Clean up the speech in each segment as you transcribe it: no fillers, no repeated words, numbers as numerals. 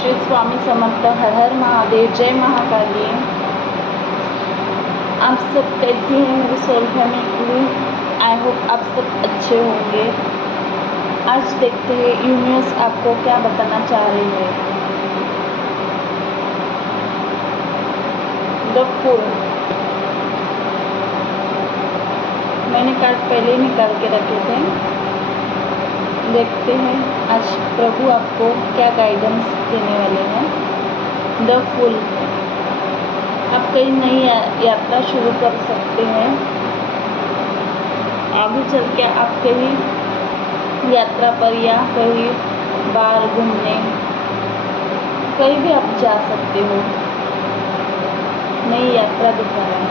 श्री स्वामी समर्थ। हर हर महादेव, जय महाकाली। आप सब कैसी हैं मेरी सोल फैमिली? आई होप आप सब अच्छे होंगे। आज देखते हैं यूनिवर्स आपको क्या बताना चाह रही है। द फूल, मैंने कार्ड पहले ही निकाल के रखे थे। देखते हैं आज प्रभु आपको क्या गाइडेंस देने वाले हैं। द फूल, आप कई नई यात्रा शुरू कर सकते हैं। आगे चल के आप कहीं यात्रा पर या कहीं बाहर घूमने कहीं भी आप जा सकते हो। नई यात्रा दिखा रहा है।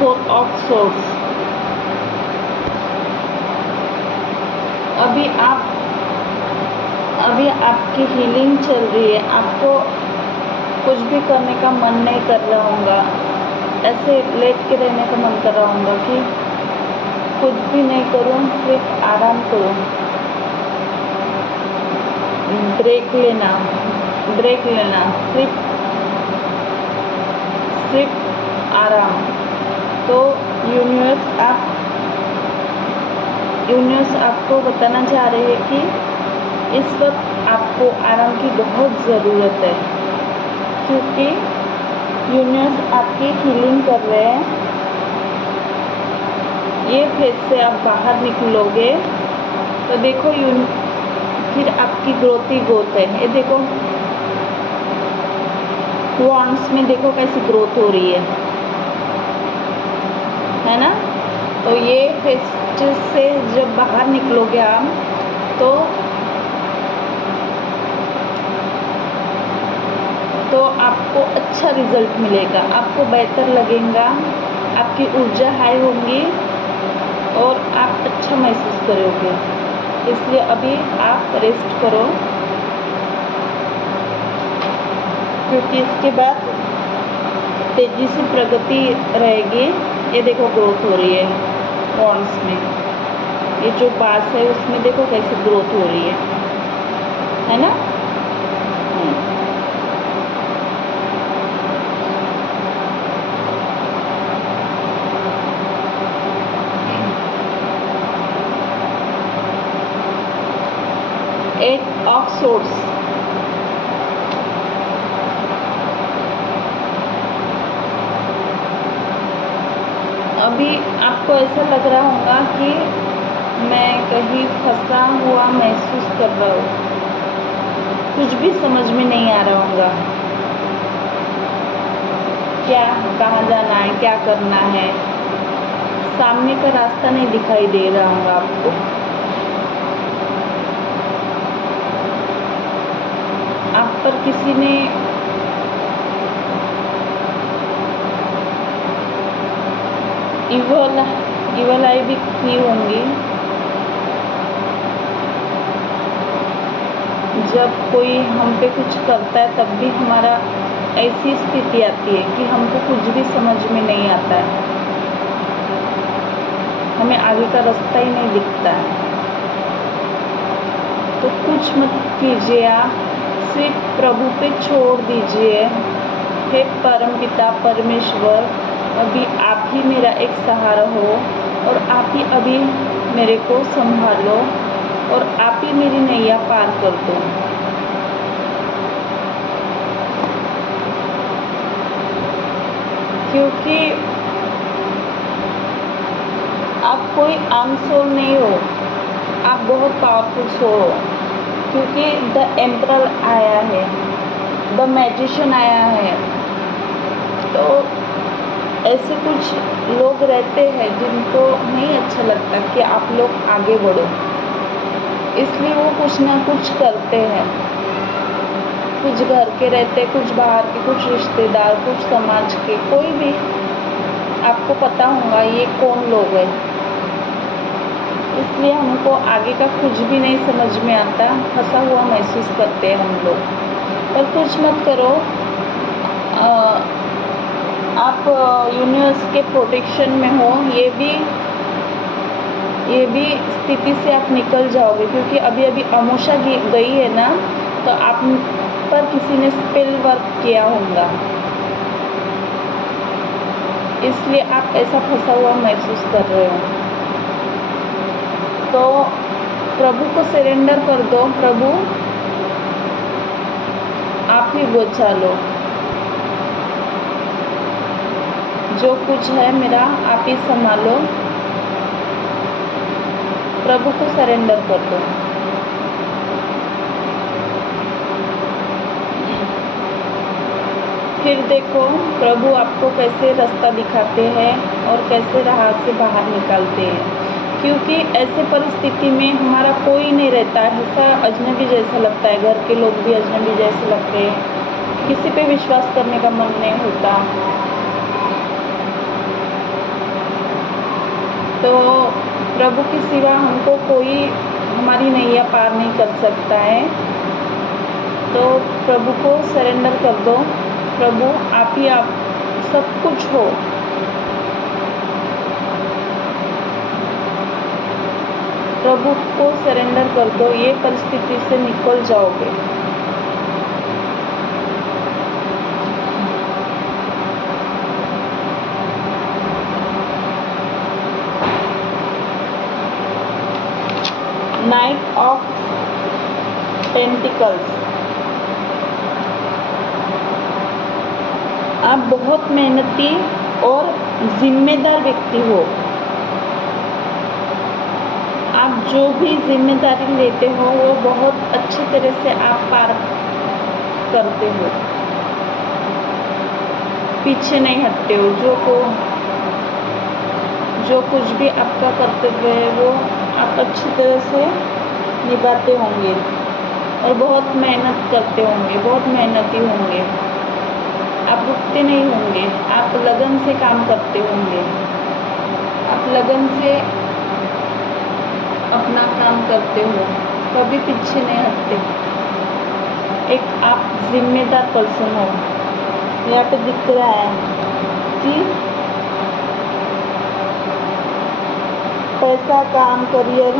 फोर ऑफ सोर्ड्स, अभी आपकी हीलिंग चल रही है। आपको कुछ भी करने का मन नहीं कर रहा होगा, ऐसे लेट के रहने का मन कर रहा होगा कि कुछ भी नहीं करूँ, सिर्फ आराम करूँ, ब्रेक लेना, सिर्फ आराम। तो यूनिवर्स आपको बताना चाह रही है कि इस वक्त आपको आराम की बहुत ज़रूरत है, क्योंकि यूनिवर्स आपकी हीलिंग कर रहे हैं। ये फेज से आप बाहर निकलोगे तो देखो फिर आपकी ग्रोथ ही ग्रोथ है। ये देखो वॉन्ड्स में देखो कैसी ग्रोथ हो रही है ना। तो ये फेज से जब बाहर निकलोगे आप तो आपको अच्छा रिजल्ट मिलेगा, आपको बेहतर लगेगा, आपकी ऊर्जा हाई होंगी और आप अच्छा महसूस करोगे। इसलिए अभी आप रेस्ट करो, क्योंकि इसके बाद तेज़ी से प्रगति रहेगी। ये देखो ग्रोथ हो रही है वॉन्ड्स में, ये जो बास है उसमें देखो कैसे ग्रोथ हो रही है ना। एट ऑफ सोर्ड्स, अभी आपको ऐसा लग रहा होगा कि मैं कहीं फंसा हुआ महसूस कर रहा हूँ, कुछ भी समझ में नहीं आ रहा होगा, कहाँ जाना है, क्या करना है, सामने का रास्ता नहीं दिखाई दे रहा होगा आपको। आप पर किसी ने इवल आई भी की होंगी। जब कोई हम पे कुछ करता है तब भी हमारा ऐसी स्थिति आती है कि हमको कुछ भी समझ में नहीं आता है, हमें आगे का रास्ता ही नहीं दिखता है। तो कुछ मत कीजिए, आप सिर्फ प्रभु पे छोड़ दीजिए। हे परमपिता परमेश्वर, अभी आप ही मेरा एक सहारा हो और आप ही अभी मेरे को संभालो और आप ही मेरी नैया पार कर दो। क्योंकि आप कोई आम सोल नहीं हो, आप बहुत पावरफुल सोल हो। क्योंकि द एम्परर आया है, द मैजिशियन आया है। तो ऐसे कुछ लोग रहते हैं जिनको नहीं अच्छा लगता कि आप लोग आगे बढ़ो, इसलिए वो कुछ ना कुछ करते हैं। कुछ घर के रहते, कुछ बाहर के, कुछ रिश्तेदार, कुछ समाज के, कोई भी आपको पता होगा ये कौन लोग हैं। इसलिए हमको आगे का कुछ भी नहीं समझ में आता, फंसा हुआ महसूस करते हैं हम लोग। पर कुछ मत करो, आप यूनिवर्स के प्रोटेक्शन में हो। ये भी ये भी स्थिति से आप निकल जाओगे, क्योंकि अभी अभी अमावस्या गई है ना, तो आप पर किसी ने स्पेल वर्क किया होगा, इसलिए आप ऐसा फंसा हुआ महसूस कर रहे हो। तो प्रभु को सरेंडर कर दो, प्रभु आप ही बचा लो, जो कुछ है मेरा आप ही संभालो, प्रभु को सरेंडर कर दो। फिर देखो प्रभु आपको कैसे रास्ता दिखाते हैं और कैसे राह से बाहर निकालते हैं, क्योंकि ऐसे परिस्थिति में हमारा कोई नहीं रहता है, ऐसा अजनबी जैसा लगता है, घर के लोग भी अजनबी जैसे लगते हैं, किसी पे विश्वास करने का मन नहीं होता। तो प्रभु के सिवा हमको कोई हमारी नैया पार नहीं कर सकता है। तो प्रभु को सरेंडर कर दो, प्रभु आप ही आप सब कुछ हो। प्रभु को सरेंडर कर दो, ये परिस्थिति से निकल जाओगे। नाइट ऑफ पेंटिकल्स, आप बहुत मेहनती और जिम्मेदार व्यक्ति हो। आप जो भी जिम्मेदारी लेते हो वो बहुत अच्छी तरह से आप पार करते हो, पीछे नहीं हटते हो। जो कुछ भी आपका कर्तव्य है वो आप अच्छी तरह से निभाते होंगे और बहुत मेहनत करते होंगे, बहुत मेहनती होंगे। आप रुकते नहीं होंगे, आप लगन से काम करते होंगे, आप लगन से अपना काम करते हो, कभी पीछे नहीं हटते। एक आप जिम्मेदार पर्सन हो। यहाँ पे दिख रहा है कि पैसा, काम, करियर।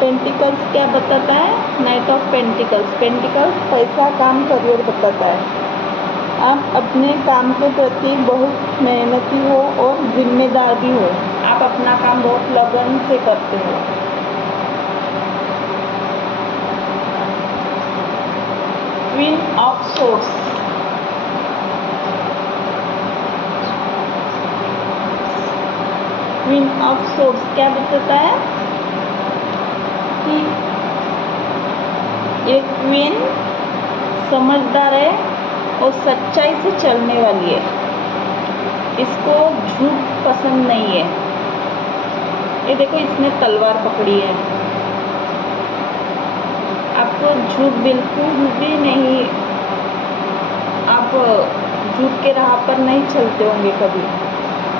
पेंटिकल्स क्या बताता है? नाइट ऑफ पेंटिकल्स, पैसा, काम, करियर बताता है। आप अपने काम के प्रति बहुत मेहनती हो और जिम्मेदार भी हो। आप अपना काम बहुत लगन से करते हो। Queen of source, queen of source क्या बताता है कि ये क्वीन समझदार है और सच्चाई से चलने वाली है, इसको झूठ पसंद नहीं है। ये देखो इसने तलवार पकड़ी है, आपको झूठ बिल्कुल भी नहीं, आप झूठ के राह पर नहीं चलते होंगे कभी,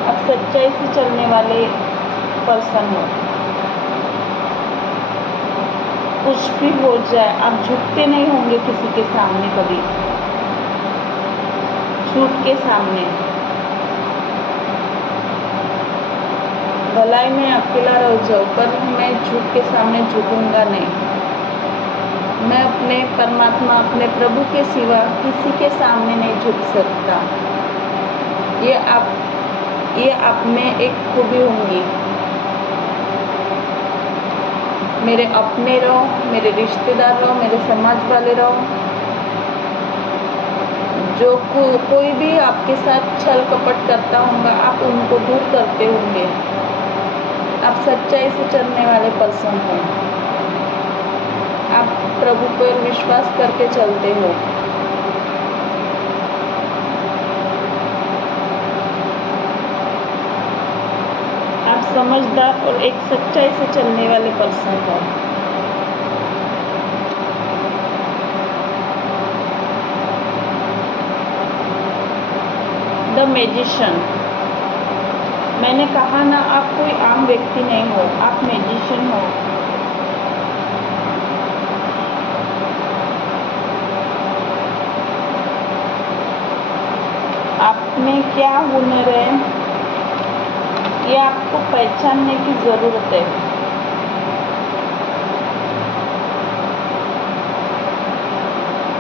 आप सच्चाई से चलने वाले पर्सन हो। कुछ भी हो जाए आप झुकते नहीं होंगे किसी के सामने, कभी झूठ के सामने। भलाई में अकेला रह जाऊं पर मैं झूठ के सामने झुकूंगा नहीं। मैं अपने परमात्मा, अपने प्रभु के सिवा किसी के सामने नहीं झुक सकता। ये आप में एक खूबी होंगी। मेरे अपने रहो, मेरे रिश्तेदार रहो, मेरे समाज वाले रहो, जो कोई भी आपके साथ छल कपट करता होगा आप उनको दूर करते होंगे। आप सच्चाई से चलने वाले पर्सन हो। आप प्रभु पर विश्वास करके चलते हो। आप समझदार और एक सच्चाई से चलने वाले पर्सन हो। द मैजिशियन, मैंने कहा ना आप कोई आम व्यक्ति नहीं हो, आप मैजिशियन हो। आप में क्या हुनर है ये आपको पहचानने की ज़रूरत है।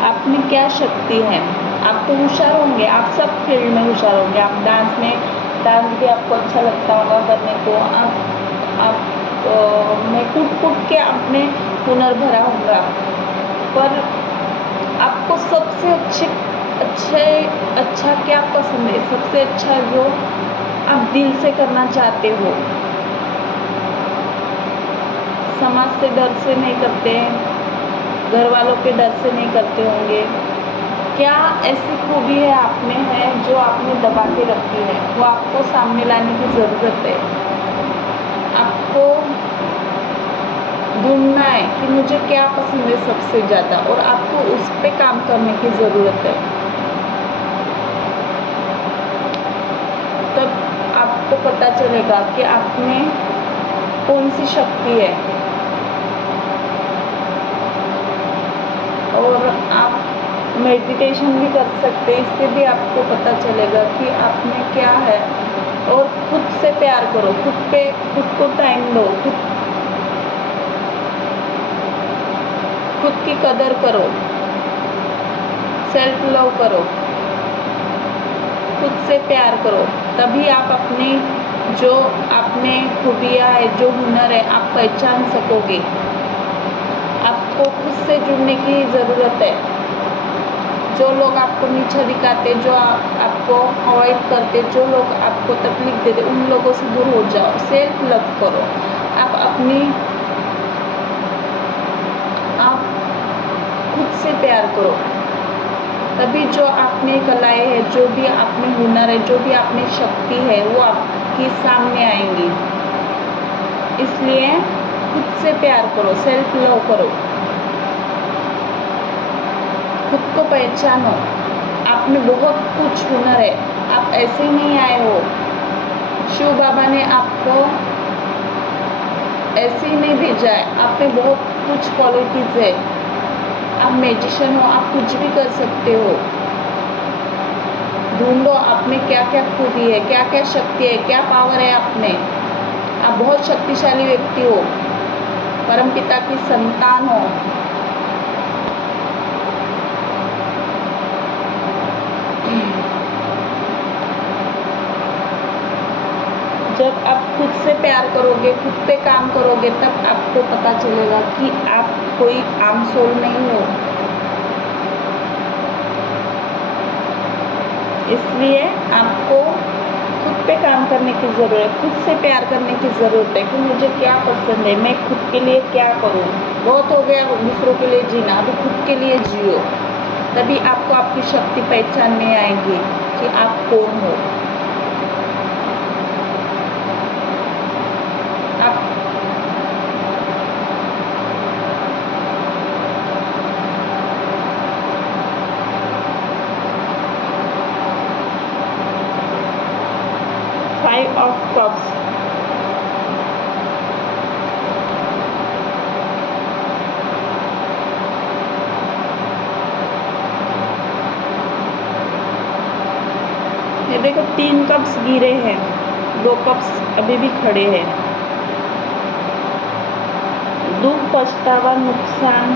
आप में क्या शक्ति है। आप तो होशियार होंगे, आप सब फील्ड में होशियार होंगे। आप डांस भी आपको अच्छा लगता होगा करने को। आप में कूट के आप में हुनर भरा होगा, पर आपको सबसे अच्छा क्या पसंद है? सबसे अच्छा जो आप दिल से करना चाहते हो। समाज से डर से नहीं करते, घर वालों के डर से नहीं करते होंगे। क्या ऐसी खूबी है आप में है जो आपने दबा के रखी है? वो आपको सामने लाने की ज़रूरत है। आपको ढूंढना है कि मुझे क्या पसंद है सबसे ज़्यादा, और आपको उस पे काम करने की ज़रूरत है। तब आपको पता चलेगा कि आप में कौन सी शक्ति है, और आप मेडिटेशन भी कर सकते हैं। इससे भी आपको पता चलेगा कि आप में क्या है। और खुद से प्यार करो, खुद को टाइम दो, खुद की कदर करो, सेल्फ लव करो, खुद से प्यार करो। तभी आप अपनी जो आप में खूबियाँ है, जो हुनर है, आप पहचान सकोगे। आपको खुद से जुड़ने की ज़रूरत है। जो लोग आपको नीचा दिखाते, जो आपको अवॉइड करते, जो लोग आपको तकलीफ देते, उन लोगों से दूर हो जाओ। सेल्फ लव करो। आप खुद से प्यार करो। तभी जो आप में कलाएँ है, जो भी आप में हुनर है, जो भी आप में शक्ति है, वो आपके सामने आएंगी। इसलिए खुद से प्यार करो, सेल्फ लव करो, खुद को पहचानो। आप में बहुत कुछ हुनर है, आप ऐसे ही नहीं आए हो। शिव बाबा ने आपको ऐसे ही नहीं भेजा है। आप में बहुत कुछ क्वालिटीज़ है। आप मैजिशियन हो, आप कुछ भी कर सकते हो। ढूंढो आप में क्या क्या खूबी है, क्या क्या शक्ति है, क्या पावर है आप में। आप बहुत शक्तिशाली व्यक्ति हो, परमपिता की संतान हो। जब आप खुद से प्यार करोगे, खुद पे काम करोगे, तब आपको पता चलेगा कि आप कोई आम सोल नहीं हो। इसलिए आपको खुद पे काम करने की ज़रूरत है, खुद से प्यार करने की ज़रूरत है कि मुझे क्या पसंद है, मैं खुद के लिए क्या करूं। बहुत हो गया दूसरों के लिए जीना, अभी खुद के लिए जियो। तभी आपको आपकी शक्ति पहचान में आएगी कि आप कौन हो। आप फाइव ऑफ कप्स, ये देखो 3 कप्स गिरे हैं, 2 कप्स अभी भी खड़े हैं। दुख, पछतावा, नुकसान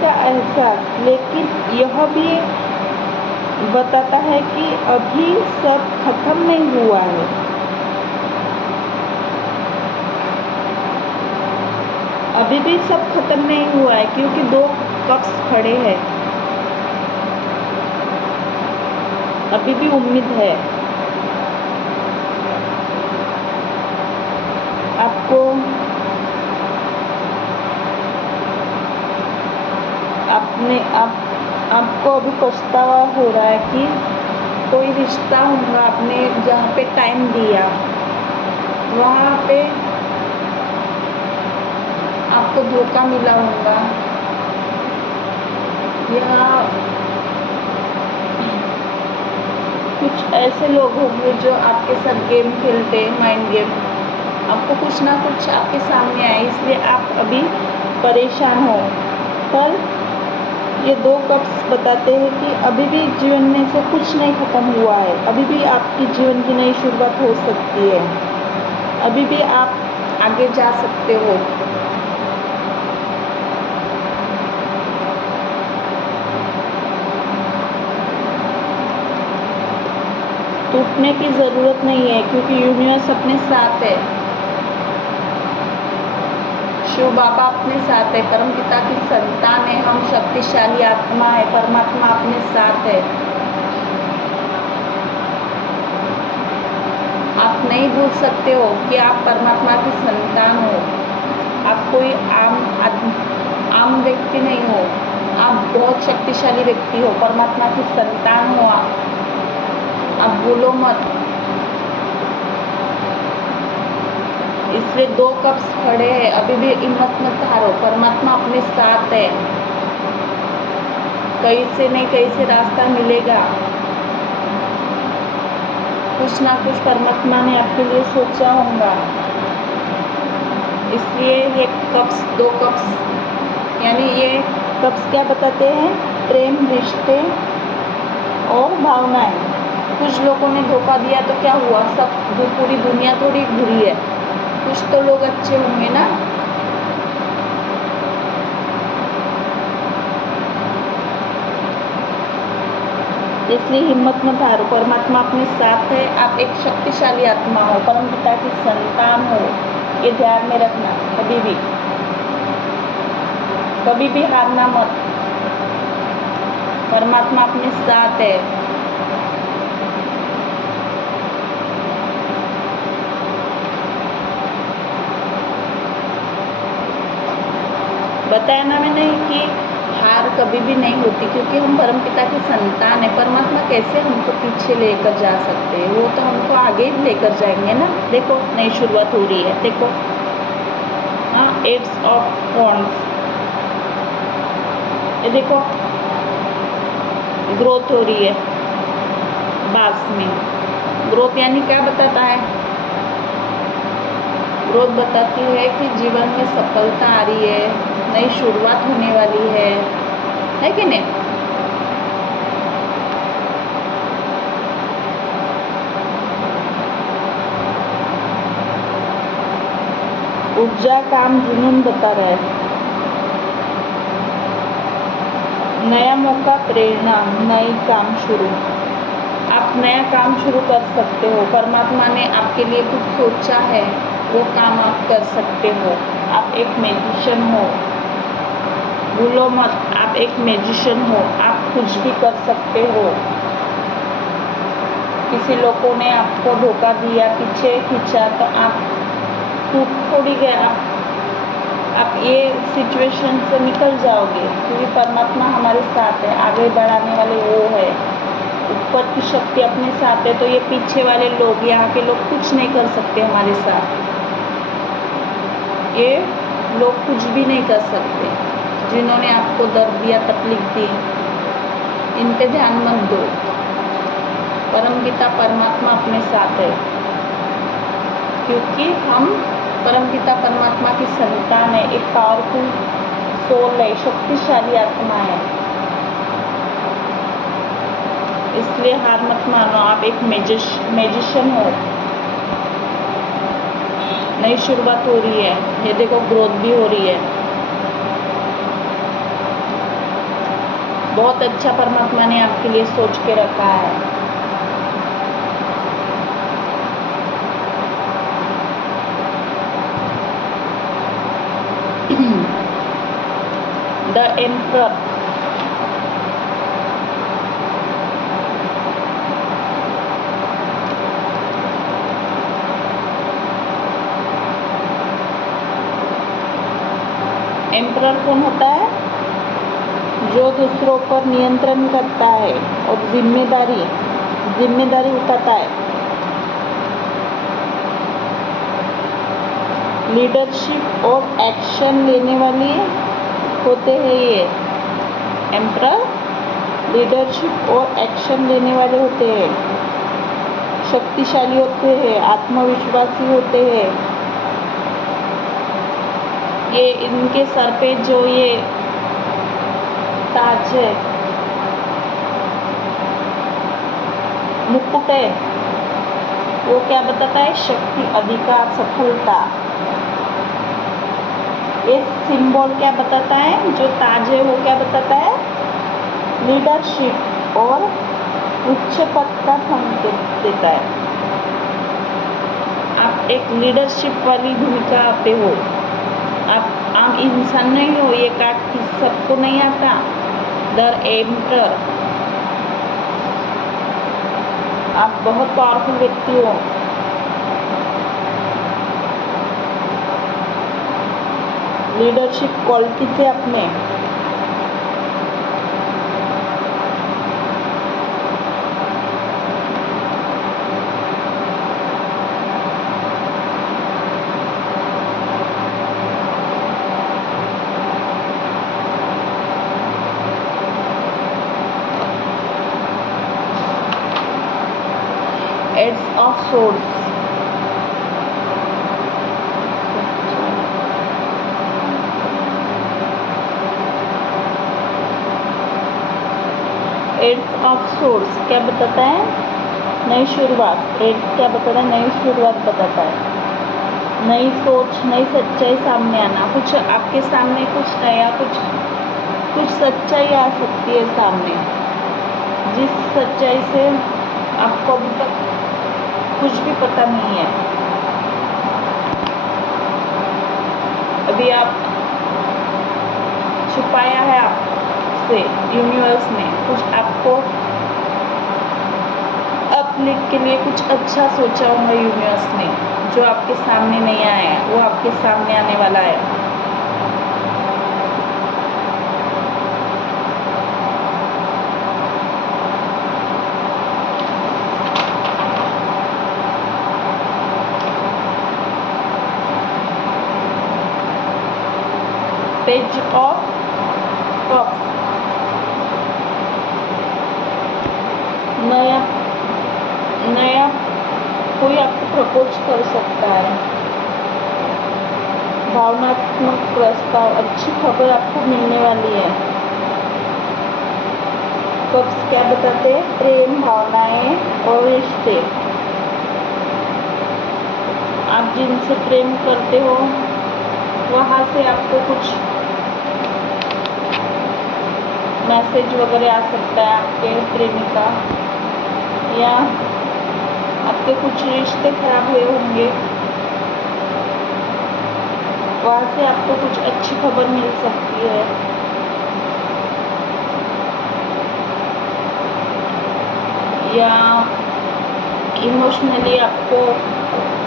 का एहसास, लेकिन यह भी बताता है कि अभी सब खत्म नहीं हुआ है। अभी भी सब खत्म नहीं हुआ है, क्योंकि 2 कप्स खड़े हैं। अभी भी उम्मीद है। आपको अभी पछतावा हो रहा है कि कोई रिश्ता होगा आपने जहाँ पे टाइम दिया, वहाँ पे आपको धोखा मिला होगा, या कुछ ऐसे लोग होंगे जो आपके साथ गेम खेलते हैं, माइंड गेम। आपको कुछ ना कुछ आपके सामने आए, इसलिए आप अभी परेशान हो। पर ये 2 कप्स बताते हैं कि अभी भी जीवन में से कुछ नहीं ख़त्म हुआ है, अभी भी आपकी जीवन की नई शुरुआत हो सकती है, अभी भी आप आगे जा सकते हो। टूटने की ज़रूरत नहीं है क्योंकि यूनिवर्स अपने साथ है, शिव बाबा अपने साथ है, परम पिता की संतान है, हम शक्तिशाली आत्मा है, परमात्मा अपने साथ है। आप नहीं भूल सकते हो कि आप परमात्मा की संतान हो। आप कोई आम व्यक्ति नहीं हो, आप बहुत शक्तिशाली व्यक्ति हो, परमात्मा की संतान हो आप भूलो मत। इसलिए 2 कप्स खड़े हैं, अभी भी हिम्मत मत हारो, परमात्मा अपने साथ है, कहीं से नहीं कहीं से रास्ता मिलेगा। कुछ ना कुछ परमात्मा ने आपके लिए सोचा होगा। इसलिए ये कप्स 2 कप्स यानी ये कप्स क्या बताते हैं? प्रेम, रिश्ते और भावनाएं। कुछ लोगों ने धोखा दिया तो क्या हुआ, सब पूरी दुनिया थोड़ी बुरी है, कुछ तो लोग अच्छे होंगे ना। इसलिए हिम्मत मत हारो, परमात्मा अपने साथ है, आप एक शक्तिशाली आत्मा हो, परम पिता की संतान हो, ये ध्यान में रखना। कभी भी हारना मत, परमात्मा अपने साथ है। बताया ना मैंने कि हार कभी भी नहीं होती क्योंकि हम परमपिता की संतान है। परमात्मा कैसे हमको पीछे लेकर जा सकते हैं, वो तो हमको आगे ही लेकर जाएंगे ना। देखो नई शुरुआत हो रही है, देखो हाँ, 8 ऑफ वॉन्ड्स, ये देखो ग्रोथ हो रही है बास में। ग्रोथ यानी क्या बताता है? ग्रोथ बताती है कि जीवन में सफलता आ रही है, नई शुरुआत होने वाली है कि नहीं? ऊर्जा, काम, जुनून बता रहा है। नया मौका, प्रेरणा, नई काम शुरू। आप नया काम शुरू कर सकते हो, परमात्मा ने आपके लिए कुछ सोचा है, वो काम आप कर सकते हो। आप एक मैजिशियन हो, भूलो मत, आप एक मैजिशियन हो, आप कुछ भी कर सकते हो। किसी लोगों ने आपको धोखा दिया, पीछे खींचा, तो आप टूट थोड़ी गए, आप ये सिचुएशन से निकल जाओगे क्योंकि परमात्मा हमारे साथ है, आगे बढ़ाने वाले वो है, ऊपर की शक्ति अपने साथ है। तो ये पीछे वाले लोग, यहाँ के लोग कुछ नहीं कर सकते हमारे साथ, ये लोग कुछ भी नहीं कर सकते। जिन्होंने आपको दर्द दिया, तकलीफ दी, इन पे ध्यान मत दो, परमपिता परमात्मा अपने साथ है क्योंकि हम परमपिता परमात्मा की संतान है, एक पावरफुल सोल है, शक्तिशाली आत्मा है। इसलिए हार मत मानो, आप एक मैजिशियन हो, नई शुरुआत हो रही है, ये देखो ग्रोथ भी हो रही है। बहुत अच्छा परमात्मा ने आपके लिए सोच के रखा है। द एम्परर, एम्परर कौन होता है? जो दूसरों पर नियंत्रण करता है और जिम्मेदारी उठाता है। लीडरशिप और एक्शन लेने वाली होते हैं ये एम्परर, लीडरशिप और एक्शन लेने वाले होते हैं, शक्तिशाली होते हैं, आत्मविश्वासी होते हैं। ये इनके सर पे जो ये ताज है, मुकुट है, वो क्या बताता है? शक्ति, अधिकार, सफलता। ये सिंबल क्या बताता है? जो ताज है वो क्या बताता है? लीडरशिप और उच्च पद का संकेत देता है। आप एक लीडरशिप वाली भूमिका पे हो। आप आम इंसान नहीं हो, ये कार्ड सबको नहीं आता। द एम्परर, आप बहुत पावरफुल व्यक्ति हो। लीडरशिप क्वालिटी से आप में aids of source, aids of source क्या बताता है? नई शुरुआत। एड्स क्या बताता है? नई शुरुआत बताता है। नई सोच, नई सच्चाई सामने आना। कुछ आपके सामने कुछ नया, कुछ सच्चाई आ सकती है सामने, जिस सच्चाई से आपको अभी तक कुछ भी पता नहीं है। अभी आप छुपाया है आपसे यूनिवर्स ने, कुछ आपको अपने के लिए कुछ अच्छा सोचा होगा यूनिवर्स ने, जो आपके सामने नहीं आया है, वो आपके सामने आने वाला है। पेज ऑफ कप्स, नया कोई आपको प्रपोज कर सकता है। भावनात्मक प्रस्ताव, अच्छी खबर आपको मिलने वाली है। कप्स क्या बताते हैं? प्रेम, भावनाएं और रिश्ते। आप जिनसे प्रेम करते हो वहाँ से आपको कुछ मैसेज वगैरह आ सकता है आपके प्रेमिका, या आपके कुछ रिश्ते खराब हुए होंगे, वहाँ से आपको कुछ अच्छी खबर मिल सकती है। या इमोशनली आपको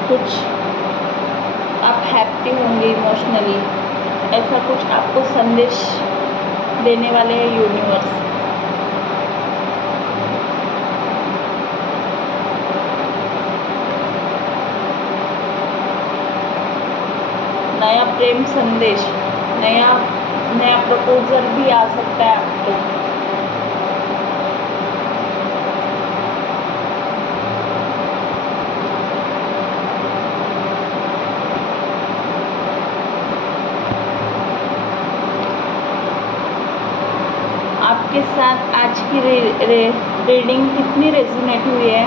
कुछ, आप हैप्पी होंगे इमोशनली, ऐसा कुछ आपको संदेश देने वाले हैं यूनिवर्स। नया प्रेम संदेश, नया प्रपोजल भी आ सकता है आपको। आपके साथ आज की रीडिंग कितनी रेजोनेट हुई है?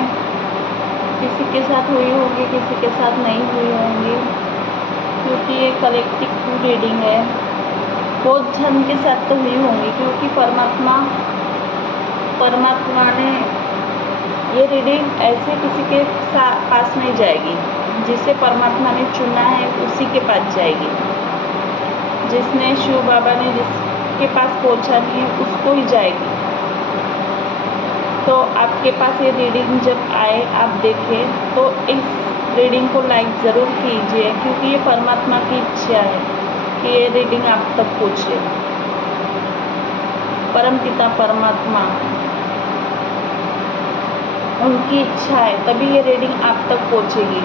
किसी के साथ हुई होगी, किसी के साथ नहीं हुई होंगी, क्योंकि ये कलेक्टिव रीडिंग है। बहुत जन के साथ तो हुई होंगी, क्योंकि परमात्मा ने ये रीडिंग ऐसे किसी के पास नहीं जाएगी। जिसे परमात्मा ने चुना है उसी के पास जाएगी। जिसने शिव बाबा ने जिसके पास पहुंचानी है उसको ही जाएगी। तो आपके पास ये रीडिंग जब आए, आप देखें तो इस रीडिंग को लाइक ज़रूर कीजिए, क्योंकि ये परमात्मा की इच्छा है कि ये रीडिंग आप तक पहुँचे। परमपिता परमात्मा, उनकी इच्छा है तभी ये रीडिंग आप तक पहुँचेगी।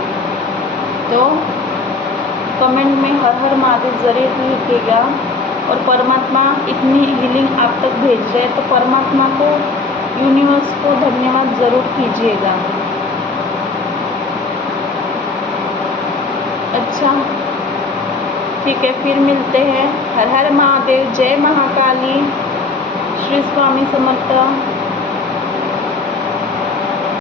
तो कमेंट में हर हर महादेव ज़रूर लिखिएगा। और परमात्मा इतनी हीलिंग आप तक भेज रहे हैं, तो परमात्मा को, यूनिवर्स को धन्यवाद ज़रूर कीजिएगा। अच्छा, ठीक है, फिर मिलते हैं। हर हर महादेव, जय महाकाली। श्री स्वामी समर्थ।